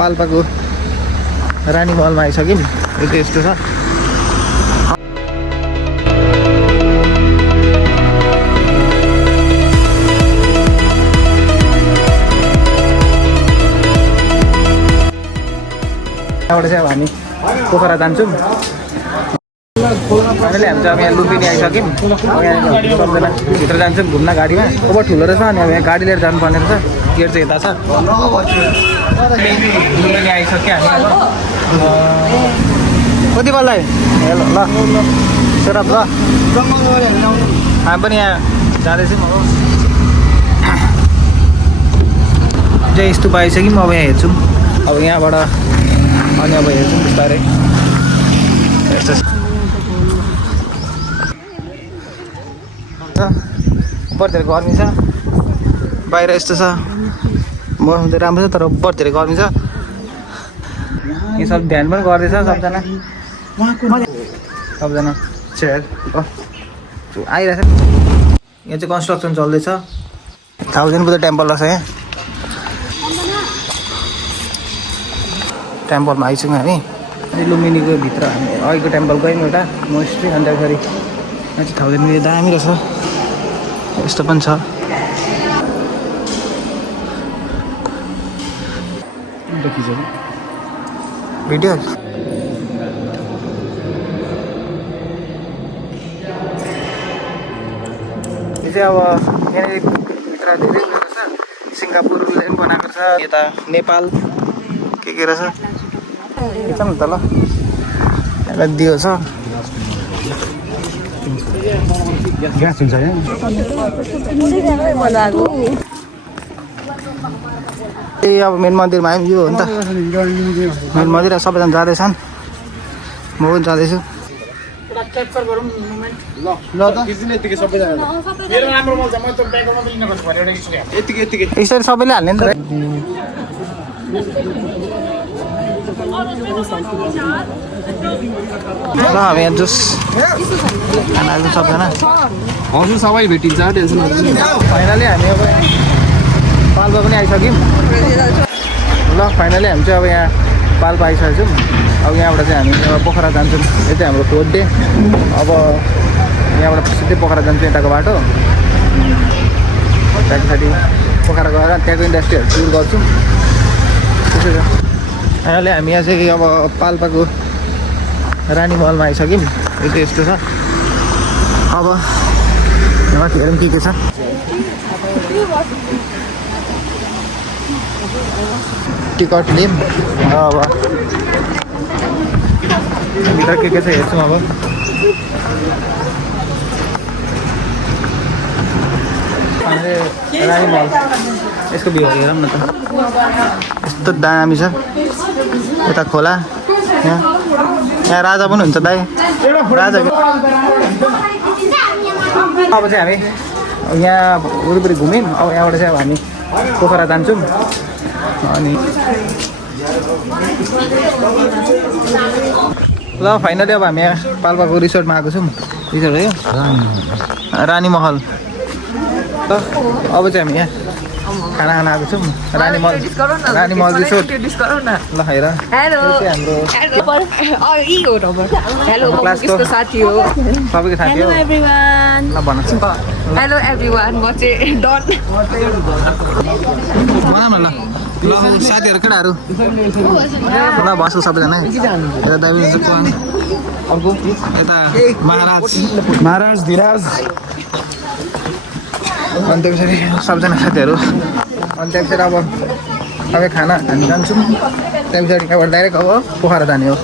पाल्पाको रानी महलमा आइसक्यौँ। यो चाहिँ यस्तो छ। यहाँबाट चाहिँ अब हामी पोखरा जान्छौँ। हामीले हामी चाहिँ अब यहाँ लुम्बिनी आइसक्यौँ। अब यहाँ सबजना भित्र जान्छौँ घुम्न गाडीमा। ओभर ठुलो रहेछ अनि अब यहाँ गाडी लिएर जानुपर्ने रहेछ। गेट चाहिँ यता छ। लुम्बिनी आइसक्यो हामी अब। कति बल्ल हेलो ल सेटअप ल हामी पनि यहाँ जाँदैछौँ। अब जय स्तूप आइसक्यौँ। अब यहाँ हेर्छौँ। अब यहाँबाट अनि अब हेर्छौँ बिस्तारै। यस्तो बर धेरै गर्मी छ। बाहिर यस्तो छ। मौसम चाहिँ राम्रो छ तर बर धेरै गर्मी छ। यो सब ध्यान पनि गर्दैछ सबजना। चेयर आइरहेछ। यहाँ चाहिँ कन्स्ट्रक्सन चल्दैछ। 1000 बुद्ध टेम्पल रहेछ यहाँ। टेम्पलमा आइसक्यौँ हामी। लुम्बिनीको भित्र हामी अघिको टेम्पल गयौँ एउटा मोस्ट्री। अन्त फेरि यहाँ चाहिँ 1000 बुद्ध दामी रहेछ। यस्तो पनि छ। भिडियो यो चाहिँ अब यहाँनिर भित्र धेरै रहेछ। सिङ्गापुरले पनि बनाएको छ। यता नेपाल के रहेछ यो छ नि त। ल यसलाई दियो छ। ग्यास हुन्छ यहाँ। ए अब मेन मन्दिरमा आयौँ। यो हो नि त मेन मन्दिर। सबैजना जाँदैछन्। म पनि जाँदैछु। यसरी सबैले हाल्ने नि त। ल हामी यहाँ जुस खाना हाल्नु सबजना। हजुर सबै भेटिन्छ टेन्सन नलिनु। फाइनली हामी अब पाल्पा पनि आइसक्यौँ। ल फाइनली हामी चाहिँ अब यहाँ पाल्पा आइसकेको छौँ। अब यहाँबाट चाहिँ हामी पोखरा जान्छौँ। यो चाहिँ हाम्रो 4th डे। अब यहाँबाट सिधै पोखरा जान्छौँ यताको बाटो। त्यहाँको साथी पोखरा गएर त्यहाँको इन्डस्ट्रीहरू टुर गर्छौँ। त्यसो छ। फाइनली हामी यहाँ चाहिँ अब पाल्पाको रानी महलमा आइसक्यौँ। यो चाहिँ यस्तो छ। अब माथि हेरौँ के छ। टिकट लियौँ। अब भित्र के छ हेर्छौँ। अब रानी महल यसको भ्यू हेरौँ न त। यस्तो दामी छ। यता खोला। यहाँ राजा पनि हुन्छ दाइ। राजा अब चाहिँ हामी यहाँ वरिपरि घुम्यौँ। अब यहाँबाट चाहिँ अब हामी पोखरा जान्छौँ। अनि ल फाइनली अब हामी यहाँ पाल्पाको रिसोर्टमा आएको छौँ। रिसोर्ट हो यो रानी महल। ल अब चाहिँ हामी यहाँ खाना खान आएको छौँ। रानी महल रिसोर्ट। ल हेर हाम्रो क्लासको साथी हो। सबैको साथी हो। ल भन। Hello everyone. म चाहिँ डन। ल साथीहरू केटाहरू ल बस्छु सबैजना। यता दाबी अर्को यता महाराज धीराज। अनि त्यो पछाडि सबजना साथीहरू। अनि त्यहाँ पछाडि अब सबै खाना हामी जान्छौँ। त्यहाँ पछाडि त्यहाँबाट डाइरेक्ट अब पोखरा जाने हो।